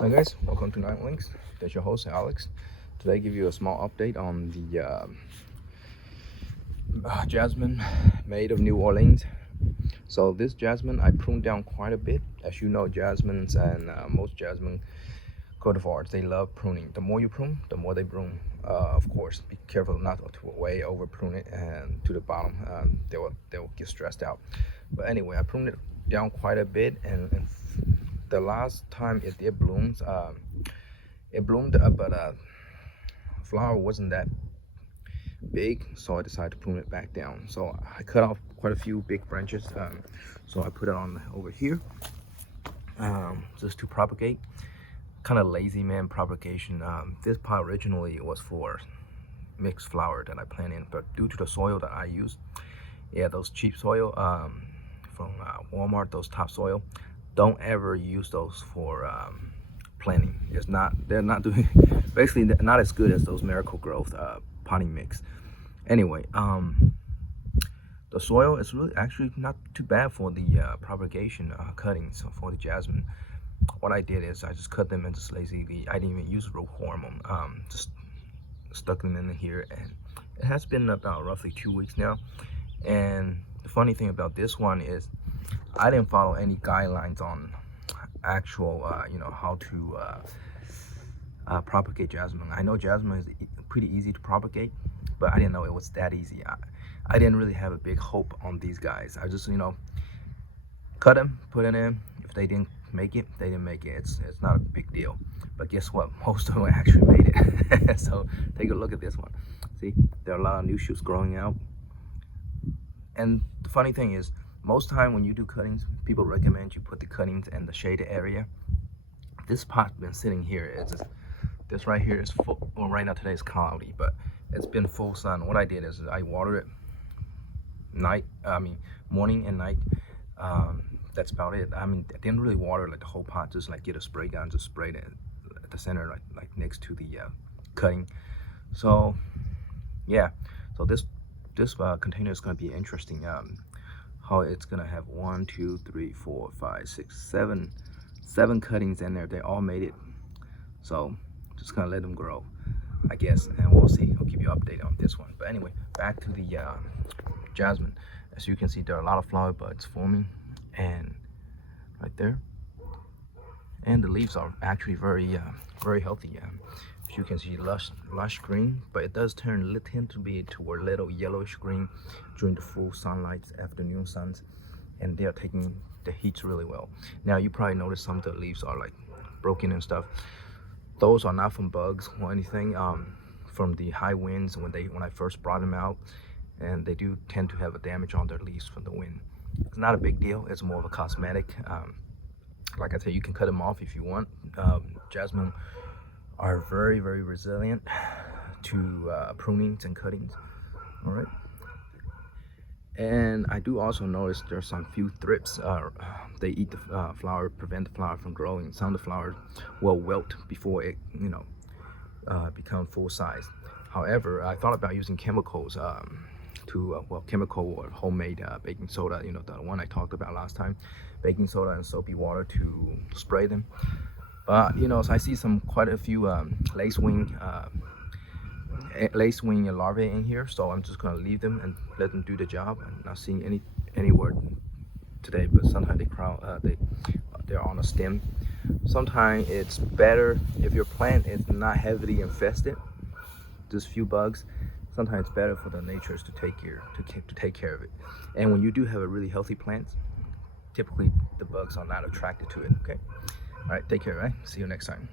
Hi guys, welcome to Night Links. That's your host Alex. Today I give you a small update on the jasmine made of New Orleans. So this jasmine I pruned down quite a bit. As you know, jasmines and most jasmine cultivars, they love pruning. The more you prune, the more they bloom. Of course, be careful not to way over prune it and to the bottom. They will get stressed out. But anyway, I pruned it down quite a bit, and the last time it did blooms, it bloomed, but flower wasn't that big, so I decided to prune it back down. So I cut off quite a few big branches, so I put it on over here, just to propagate. Kind of lazy man propagation. This pot originally was for mixed flower that I planted in, but due to the soil that I used, yeah, those cheap soil from Walmart, those topsoil, don't ever use those for planting. They're not doing basically not as good as those Miracle Growth potting mix. Anyway, the soil is really actually not too bad for the propagation cuttings for the jasmine. What I did is I just cut them and just lazily, I didn't even use root hormone, just stuck them in here, and it has been about roughly 2 weeks now. And the funny thing about this one is I didn't follow any guidelines on actual how to propagate jasmine. I know jasmine is pretty easy to propagate, but I didn't know it was that easy. I didn't really have a big hope on these guys. I just cut them, put it in. If they didn't make it, they didn't make it. It's not a big deal. But guess what? Most of them actually made it. So take a look at this one. See, there are a lot of new shoots growing out. And the funny thing is, most time when you do cuttings, people recommend you put the cuttings in the shaded area. This pot's been sitting here. It's just, this right here is full. Well, right now today is cloudy, but it's been full sun. What I did is I watered it morning and night. That's about it. I didn't really water like the whole pot, just like get a spray gun, just sprayed it at the center, like next to the cutting. So yeah, so this container is going to be interesting. How it's gonna have 1, 2, 3, 4, 5, 6, 7 cuttings in there. They all made it, so just gonna let them grow, I guess, and we'll see. I'll keep you updated on this one. But anyway, back to the jasmine. As you can see, there are a lot of flower buds forming, and right there, and the leaves are actually very healthy. As you can see, lush green, but it does tend to be toward little yellowish green during the full sunlight, afternoon suns, and they are taking the heat really well. Now you probably noticed some of the leaves are like broken and stuff. Those are not from bugs or anything, from the high winds when I first brought them out, and they do tend to have a damage on their leaves from the wind. It's not a big deal. It's more of a cosmetic. Like I said, you can cut them off if you want. Jasmine are very resilient to prunings and cuttings. All right. And I do also notice there's some few thrips. They eat the flower, prevent the flower from growing. Some of the flowers will wilt before it, become full size. However, I thought about using chemicals chemical or homemade baking soda. The one I talked about last time, baking soda and soapy water to spray them. But so I see quite a few lacewing larvae in here, so I'm just gonna leave them and let them do the job. I'm not seeing any word today, but sometimes they're on a stem. Sometimes it's better if your plant is not heavily infested, just few bugs. Sometimes it's better for the natures to take care of it. And when you do have a really healthy plant, typically the bugs are not attracted to it. Okay. All right. Take care. Right. See you next time.